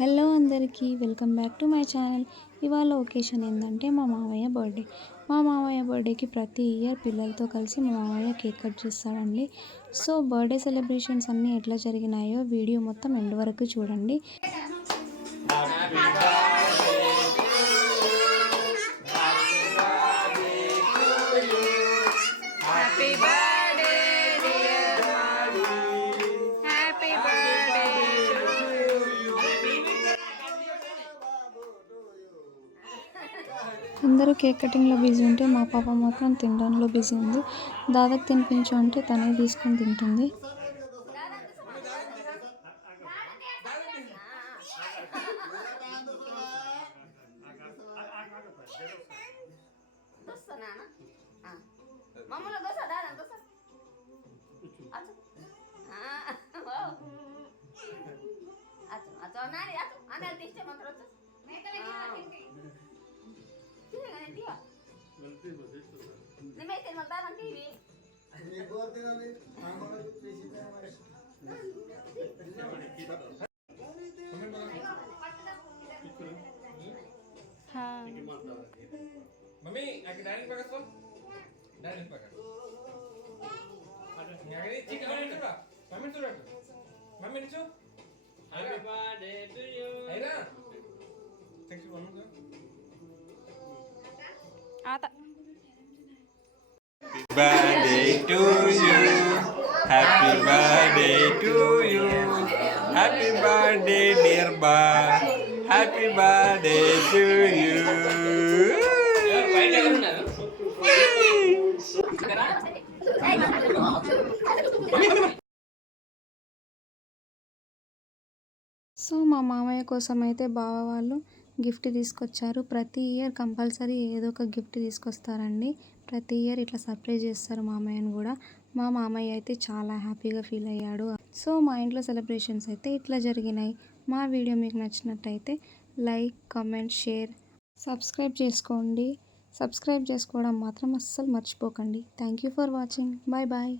Hello అందరికీ welcome back to my channel. ఇవాళ occasion ఏంటంటే మా మామయ్య బర్త్డే. మా మామయ్య బర్త్డేకి ప్రతి ఇయర్ పిల్లలతో కలిసి మా మామయ్య కేక్ కట్ చేస్తాడండి. సో బర్త్డే సెలబ్రేషన్స్ అన్నీ ఎట్లా జరిగినాయో వీడియో మొత్తం ఎండ్ వరకు చూడండి. అందరూ కేక్ కటింగ్లో బిజీ ఉంటే మా పాప మాత్రం తినడంలో బిజీ ఉంది. దాదాపు తినిపించు అంటే తనే తీసుకొని తింటుంది. Mami, aku dari pakai tuh. Dari pakai. Nyari cik mana itu lah? Mami itu lah. Mami itu. Happy birthday to you. Aira. Thank you mami. Ata. Happy birthday to you. Happy birthday to you. Happy birthday dear Ba. Happy birthday to you. So మా మామయ్య కోసం అయితే బావ వాళ్ళు gift తీసుకొచ్చారు. ప్రతి year compulsory ఏదో ఒక గిఫ్ట్ తీసుకొస్తారండి. ప్రతి ఇయర్ ఇట్లా సర్ప్రైజ్ చేస్తారు మామయ్యను కూడా. మా మామయ్య అయితే చాలా హ్యాపీగా ఫీల్ అయ్యాడు. సో మా ఇంట్లో సెలబ్రేషన్స్ అయితే ఇట్లా జరిగినాయి. మా వీడియో మీకు నచ్చినట్టయితే లైక్, కామెంట్, షేర్, సబ్స్క్రైబ్ చేసుకోండి. సబ్స్క్రైబ్ చేసుకోవడం మాత్రం అస్సలు మర్చిపోకండి. Thank you for watching. Bye bye.